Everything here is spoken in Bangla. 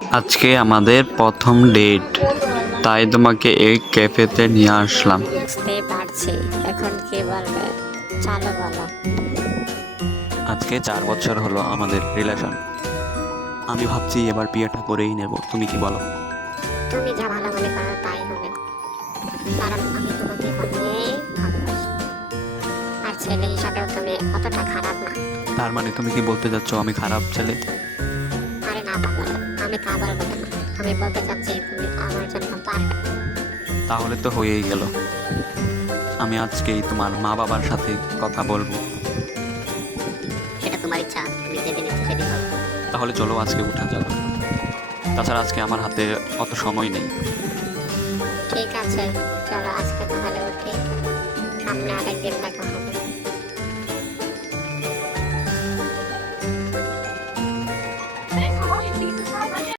আজকে আমাদের প্রথম ডেট, তাই তোমাকে এই ক্যাফেতে নিয়ে আসলাম। বুঝতেই পারছি, এখন কি বলবে? চলো বলো। আজকে 4 বছর হলো আমাদের রিলেশন। আমি ভাবছি এবার বিয়েটা করেই নেব, তুমি কি বলো? তুমি যা ভালো মনে করো তাই হবে, কারণ আমি তোমাকে অনেক ভালোবাসি। আর ছেলে হিসাবেও তুমি অতটা খারাপ না। তার মানে তুমি কি বলতে যাচ্ছ আমি খারাপ ছেলে? আরে না পাগল, আমি তা বলবো না। আমি বলতে চাচ্ছি তুমি আমার জন্য পারফেক্ট। তাহলে তো হয়েই গেল। আমি আজকেই তোমার মা বাবার সাথে কথা বলবো। সেটা তোমার ইচ্ছা, তুমি যেদিন ইচ্ছে সেদিন বলো। তাহলে চলো আজকে উঠা যাক। তাছাড়া আজকে আমার হাতে অত সময় নেই। ঠিক আছে, চলো আজকে তাহলে উঠি, সামনে আরেকদিন দেখা হবে।